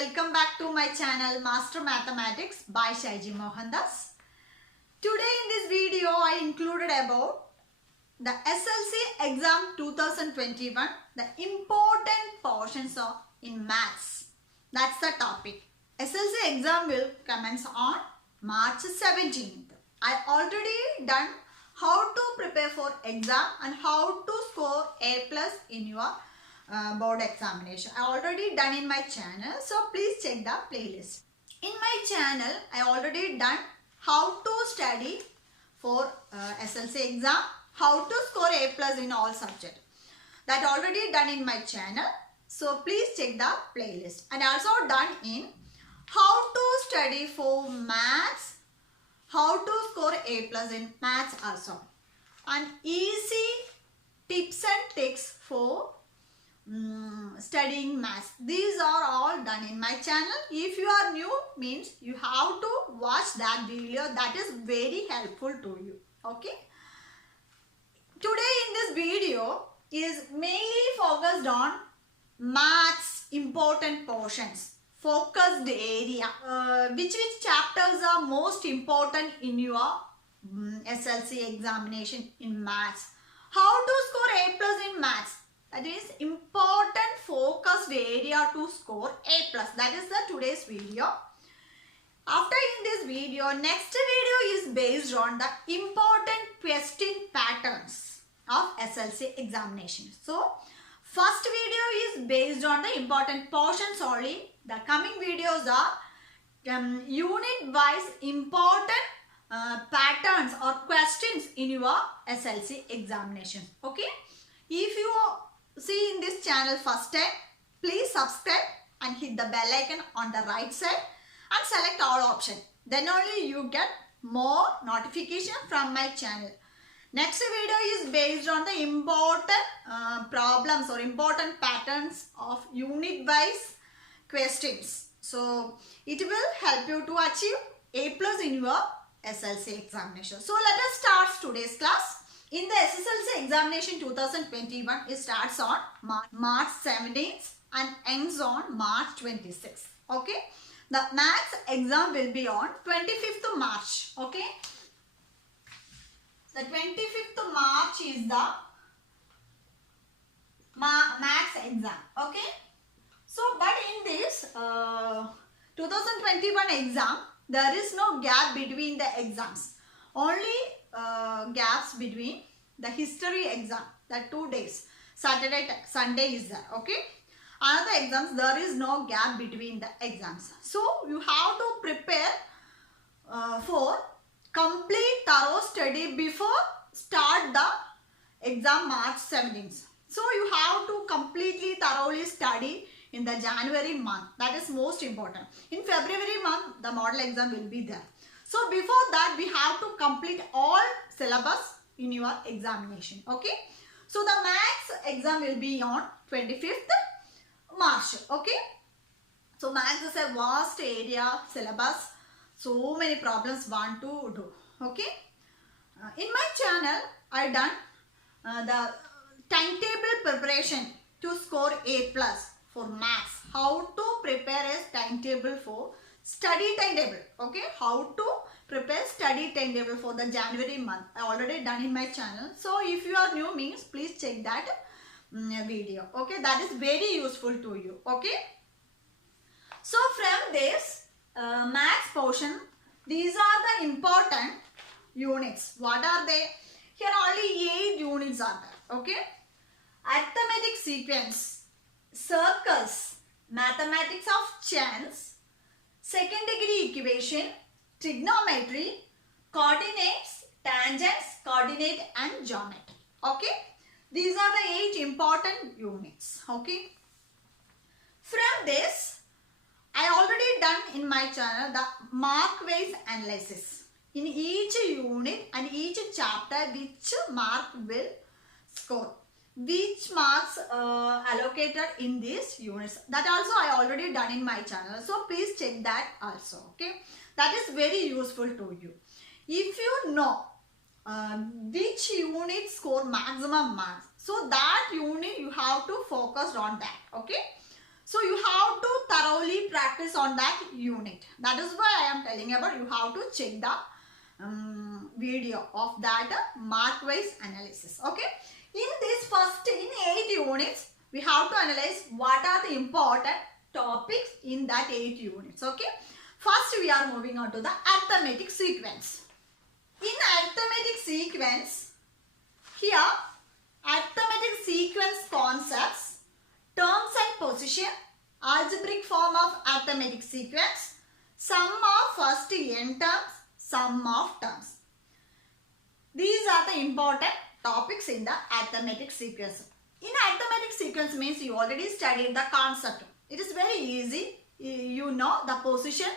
welcome back to my channel Master Mathematics by Shaiji Mohandas. Today in this video I included about the SLC exam 2021, the important portions of in maths. That's the topic. SLC exam will commence on March 17th. I already done how to prepare for exam and how to score A+ in your board examination. I already done in my channel, so please check the playlist. In my channel I already done how to study for SLC exam, how to score A+ in all subjects. That already done in my channel, so please check the playlist. And also done in how to study for maths, how to score A+ in maths also, and easy tips and tricks for studying maths. These are all done in my channel. If you are new, means you have to watch that video. That is very helpful to you. Okay. Today in this video is mainly focused on maths important portions, focused area. Which chapters are most important in your SLC examination in maths? How to score A+ in maths? That is important focused area to score A+. That is the today's video. After in this video, next video is based on the important question patterns of SLC examination. So, first video is based on the important portions only. The coming videos are unit wise important patterns or questions in your SLC examination. Okay. If you see in this channel first time, please subscribe and hit the bell icon on the right side and select all options. Then only you get more notification from my channel. Next video is based on the important problems or important patterns of unit wise questions. So it will help you to achieve A+ in your SLC examination. So let us start today's class. In the SSLC examination 2021, it starts on March 17th and ends on March 26th. Okay. The maths exam will be on 25th March. Okay. The 25th March is the maths exam. Okay. So, but in this 2021 exam, there is no gap between the exams. Only gaps between the history exam, that 2 days, Saturday, Sunday is there. Okay. Other exams, there is no gap between the exams. So, you have to prepare for complete thorough study before start the exam March 17th. So, you have to completely thoroughly study in the January month. That is most important. In February month, the model exam will be there. So, before that, we have to complete all syllabus in your examination. Okay. So, the maths exam will be on 25th March. Okay. So, maths is a vast area syllabus. So many problems want to do. Okay. In my channel, I done the timetable preparation to score A+ for maths. How to prepare a timetable for study timetable. Okay. How to prepare study timetable for the January month. I already done in my channel. So if you are new means please check that video. Okay. That is very useful to you. Okay. So from this maths portion, these are the important units. What are they? Here only 8 units are there. Okay. Arithmetic sequence, circles, mathematics of chance, second degree equation, trigonometry, coordinates, tangents, coordinate and geometry. Okay. These are the 8 important units. Okay. From this, I already done in my channel the mark wise analysis. In each unit and each chapter, which mark will score, which marks allocated in these units. That also I already done in my channel. So please check that also. Okay. That is very useful to you. If you know which unit score maximum marks, so that unit you have to focus on that. Okay. So you have to thoroughly practice on that unit. That is why I am telling about you have to check the video of that mark-wise analysis. Okay. In this in 8 units, we have to analyze what are the important topics in that 8 units. Okay. First, we are moving on to the arithmetic sequence. In arithmetic sequence, here arithmetic sequence concepts, terms and position, algebraic form of arithmetic sequence, sum of first n terms, sum of terms. These are the important topics in the arithmetic sequence. In arithmetic sequence means you already studied the concept. It is very easy. You know the position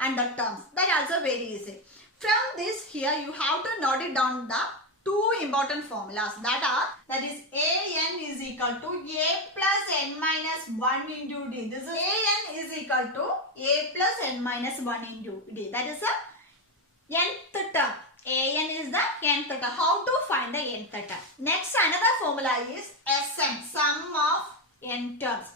and the terms. That also very easy. From this here you have to note it down the two important formulas that is an is equal to a plus n minus 1 into d. This is an is equal to a plus n minus 1 into d. That is the nth term. An is the nth term. How to find the nth term? Next, another formula is Sn, sum of n terms.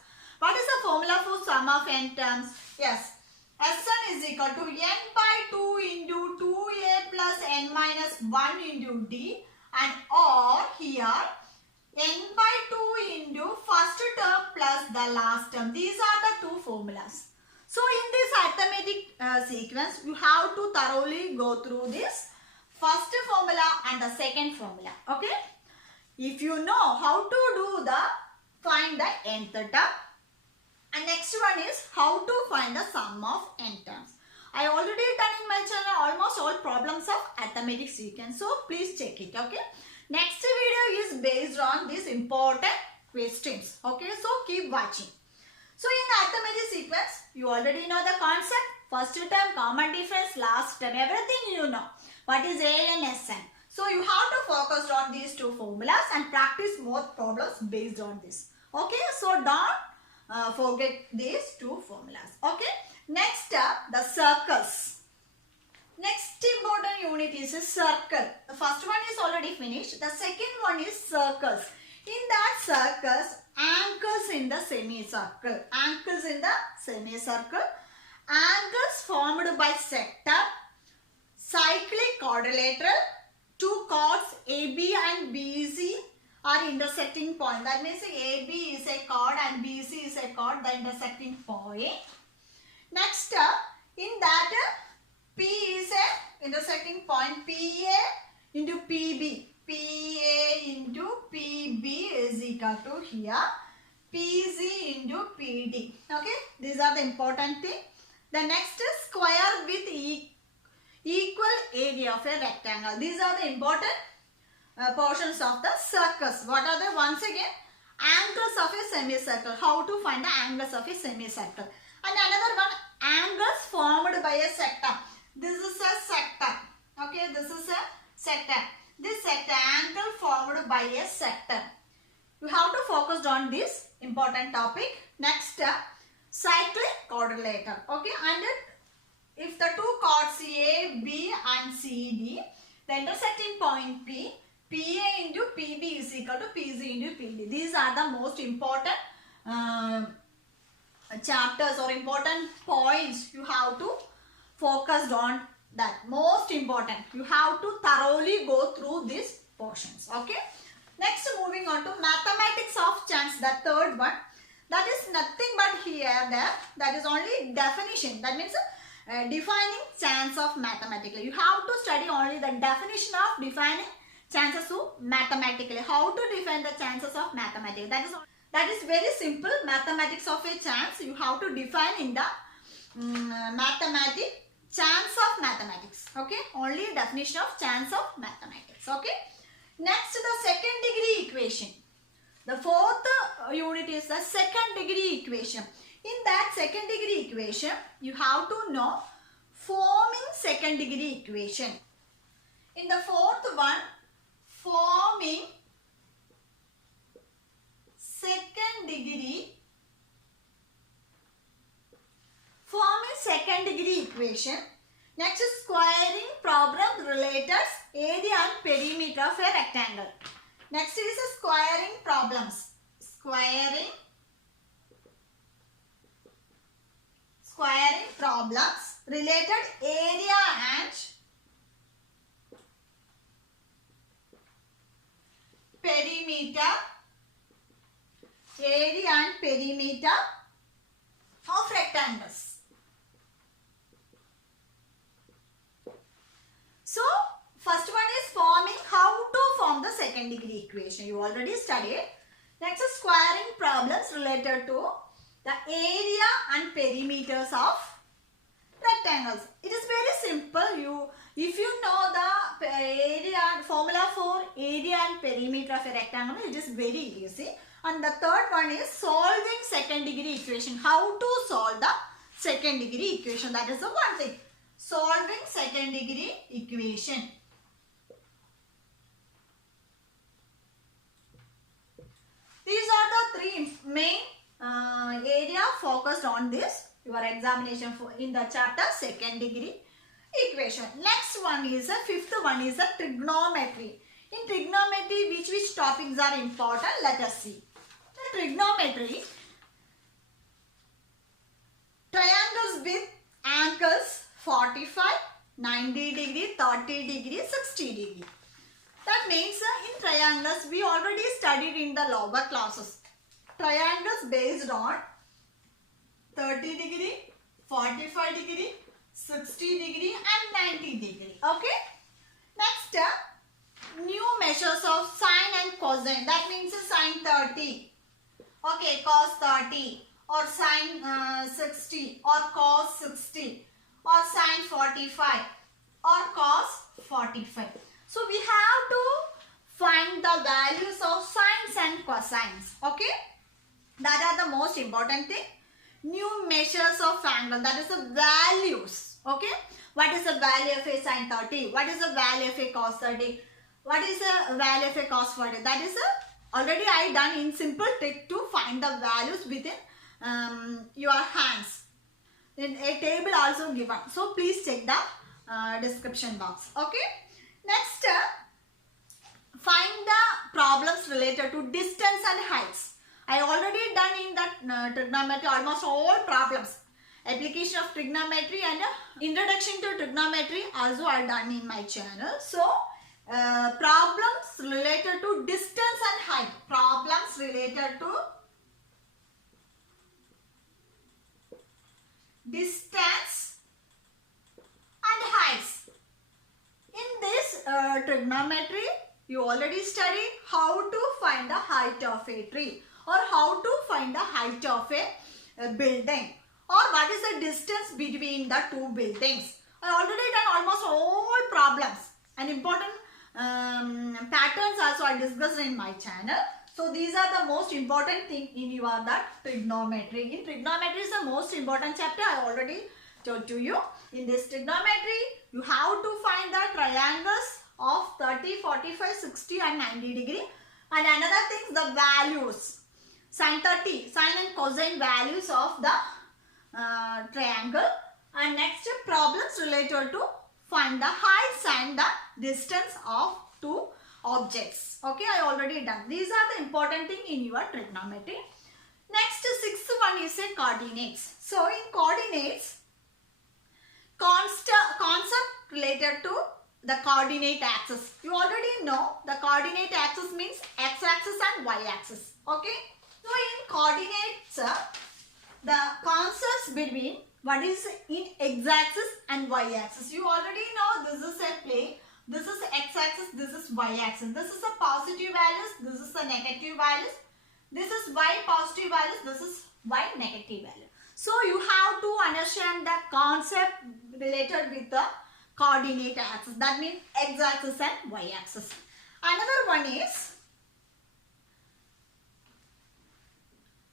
What is the formula for sum of n terms? Yes, Sn is equal to n by 2 into 2a plus n minus 1 into d, and or here n by 2 into first term plus the last term. These are the two formulas. So in this arithmetic sequence, you have to thoroughly go through this first formula and the second formula. Okay. If you know how to do find the nth term, and next one is how to find the sum of n terms. I already done in my channel almost all problems of arithmetic sequence. So please check it. Okay. Next video is based on these important questions. Okay. So keep watching. So in arithmetic sequence, you already know the concept. First term, common difference, last term, everything you know. What is A and Sn? So you have to focus on these two formulas and practice more problems based on this. Okay. So don't forget these two formulas. Okay. Next the circles. Next important unit is a circle. The first one is already finished. The second one is circles. In that circles, angles in the semicircle. Angles in the semicircle. Angles formed by sector, cyclic quadrilateral, two chords AB and BC are intersecting point. That means AB is a chord and BC is a chord, the intersecting point. Next, in that P is a intersecting point, PA into PB. PA into PB is equal to here PZ into PD. Okay, these are the important thing. The next is square with equal area of a rectangle. These are the important portions of the circles. What are the, once again, angles of a semicircle. How to find the angles of a semicircle. And another one, angles formed by a sector. This is a sector. Okay, this is a sector. This sector, angle formed by a sector. You have to focus on this important topic. Next, cyclic quadrilateral. Okay, and if the two chords A, B and CD, the intersecting point P, PA into PB is equal to PZ into PD. These are the most important chapters or important points you have to focus on. That most important. You have to thoroughly go through these portions. Okay. Next, moving on to mathematics of chance, the third one. That is nothing but here that is only definition. That means defining chance of mathematically. You have to study only the definition of defining chances of mathematically. How to define the chances of mathematically. That is very simple. Mathematics of a chance. You have to define in the chance of mathematics. Okay. Only definition of chance of mathematics. Okay. Next, the second degree equation. The fourth unit is the second degree equation. In that second degree equation, you have to know forming second degree equation. In the fourth one, forming second degree equation. Next is squaring problem related area and perimeter of a rectangle. Next is squaring problems. Squaring squaring problems related area and perimeter, area and perimeter of rectangles. So, first one is forming how to form the second degree equation. You already studied. Next is squaring problems related to the area and perimeters of rectangles. It is very simple. If you know the area formula for area and perimeter of a rectangle, it is very easy. And the third one is solving second degree equation. How to solve the second degree equation. That is the one thing. Solving second degree equation. These are the three main area focused on this your examination in the chapter second degree equation. Next one is fifth one is trigonometry. In trigonometry, which topics are important? Let us see. The trigonometry, triangles with angles 45, 90 degree, 30 degree, 60 degree. That means in triangles we already studied in the lower classes. Triangles based on 30 degree, 45 degree, 60 degree and 90 degree. Okay. Next, new measures of sine and cosine. That means sine 30. Okay, cos 30 or sine 60 or cos 60 or sine 45 or cos 45. So we have to find the values of sines and cosines. Okay. That are the most important thing. New measures of angle, that is the values. Okay. What is the value of a sine 30? What is the value of a cos 30? What is the value of a cos 40? That is already I done in simple trick to find the values within your hands. In a table also given. So please check the description box. Okay. Next, find the problems related to distance and heights. I already done in that trigonometry almost all problems. Application of trigonometry and introduction to trigonometry also are done in my channel. So, problems related to distance and height. Problems related to distance and heights. In this trigonometry, you already studied how to find the height of a tree or how to find the height of a building or what is the distance between the two buildings. I already done almost all problems and important patterns also I discussed in my channel. So these are the most important thing in your that trigonometry. In trigonometry is the most important chapter I already told to you. In this trigonometry, you have to find the triangles of 30, 45, 60 and 90 degree. And another thing, the values. Sine 30, sine and cosine values of the triangle. And next, problems related to find the heights and the distance of two objects. Okay, I already done. These are the important thing in your trigonometry. Next, sixth one is a coordinates. So, in coordinates, concept related to the coordinate axis. You already know the coordinate axis means x-axis and y-axis. Okay. So, in coordinates, the concepts between what is in x-axis and y-axis. You already know this is a plane. This is x-axis. This is y-axis. This is the positive values. This is the negative values. This is y positive values. This is y negative value. So, you have to understand the concept related with the coordinate axis. That means x-axis and y-axis. Another one is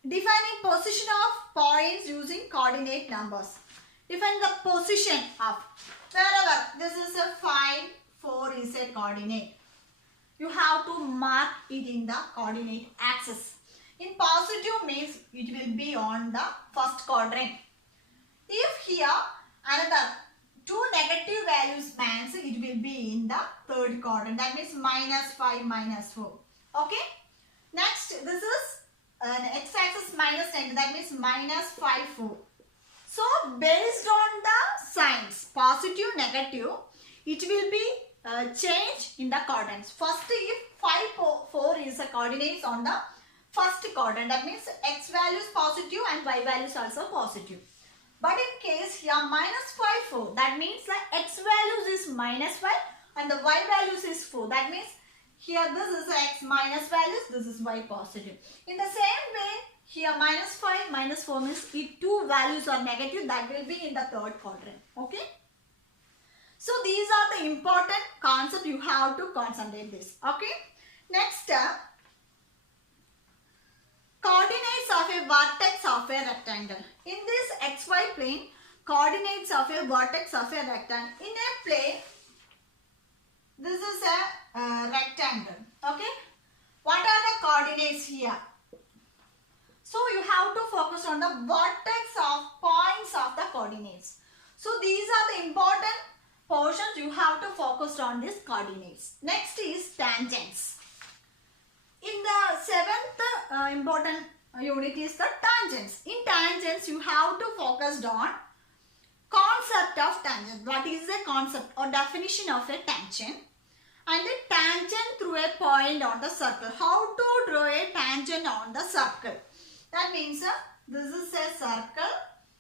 defining position of points using coordinate numbers. Define the position of wherever. This is a 5, 4 is a coordinate. You have to mark it in the coordinate axis. In positive means it will be on the first quadrant. If here another 2 negative values means it will be in the third quadrant. That means -5, -4. Okay. Next, this is x-axis -10. That means -5, 4. So based on the signs, positive, negative, it will be changed in the coordinates. First, if 5, 4 is a coordinates on the first quadrant, that means x value is positive and y value is also positive. But in case here minus 5, 4, that means the x values is minus 5 and the y values is 4. That means here this is x minus values, this is y positive. In the same way, here minus 5, minus 4 means if two values are negative, that will be in the third quadrant. Okay. So these are the important concepts you have to concentrate this. Okay. Next, coordinates of a vertex of a rectangle. In this xy plane, coordinates of a vertex of a rectangle. In a plane, this is a rectangle. Okay. What are the coordinates here? So you have to focus on the vertex of points of the coordinates. So these are the important portions you have to focus on these coordinates. Next is tangents. In the seventh important unit is the tangents. In tangents, you have to focus on concept of tangent. What is the concept or definition of a tangent? And a tangent through a point on the circle. How to draw a tangent on the circle? That means this is a circle,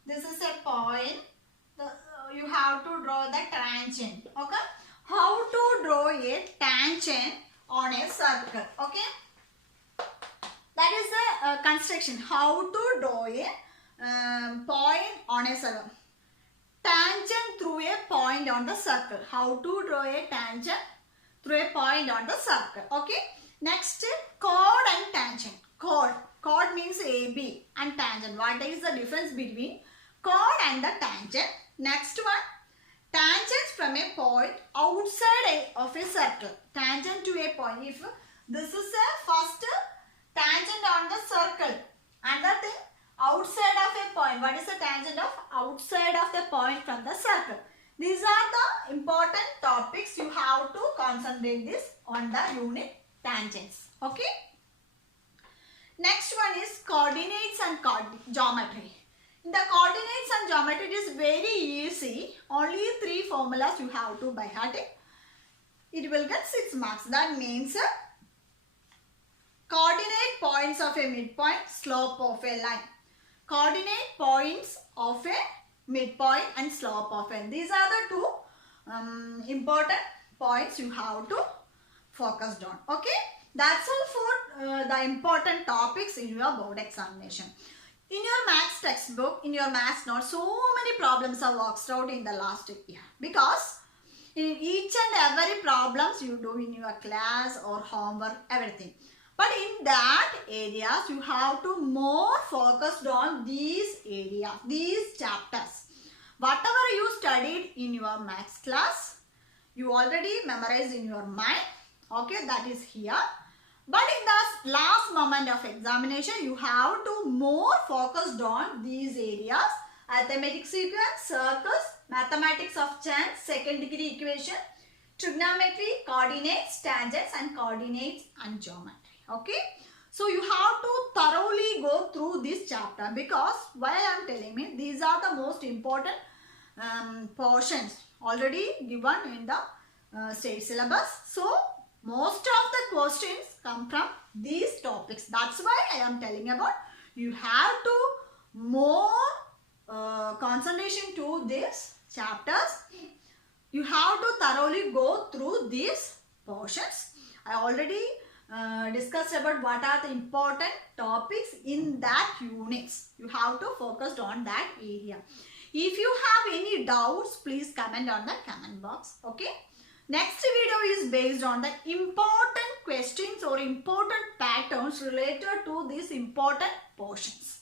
this is a point. You have to draw the tangent. Okay? How to draw a tangent on a circle? Okay? That is the construction. How to draw a point on a circle. Tangent through a point on the circle. How to draw a tangent through a point on the circle. Okay. Next, chord and tangent. Chord. Chord means AB and tangent. What is the difference between chord and the tangent? Next one, tangents from a point outside of a circle. Tangent to a point. If this is a first tangent on the circle, another thing outside of a point. What is the tangent of outside of the point from the circle? These are the important topics you have to concentrate this on the unit tangents. Okay. Next one is coordinates and geometry. In the coordinates and geometry, it is very easy. Only 3 formulas you have to by heart. It will get 6 marks. That means coordinate points of a midpoint, slope of a line. Coordinate points of a midpoint and slope of a line. These are the 2 important points you have to focus on. Okay. That's all for the important topics in your board examination. In your maths textbook, in your maths notes, so many problems are worked out in the last year. Because in each and every problems you do in your class or homework, everything. But in that areas, you have to more focused on these areas, these chapters. Whatever you studied in your maths class, you already memorized in your mind. Okay, that is here. But in the last moment of examination, you have to more focused on these areas. Arithmetic sequence, circles, mathematics of chance, second degree equation, trigonometry, coordinates, tangents and coordinates and geometry. Okay. So you have to thoroughly go through this chapter because why I am telling me these are the most important portions already given in the state syllabus. So most of the questions come from these topics. That's why I am telling about you have to more concentration to these chapters. You have to thoroughly go through these portions. I already discussed about what are the important topics in that units. You have to focus on that area. If you have any doubts, please comment on the comment box. Okay. Next video is based on the important questions or important patterns related to these important portions.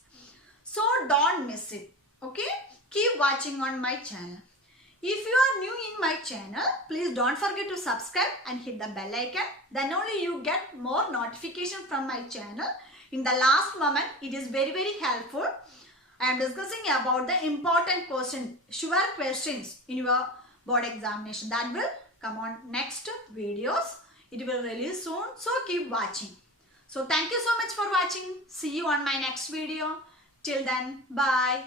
So don't miss it. Okay. Keep watching on my channel. If you are new in my channel, please don't forget to subscribe and hit the bell icon. Then only you get more notification from my channel. In the last moment, it is very helpful. I am discussing about the important question, sure questions in your board examination. That will come on next videos. It will release soon. So keep watching. So thank you so much for watching. See you on my next video. Till then, bye.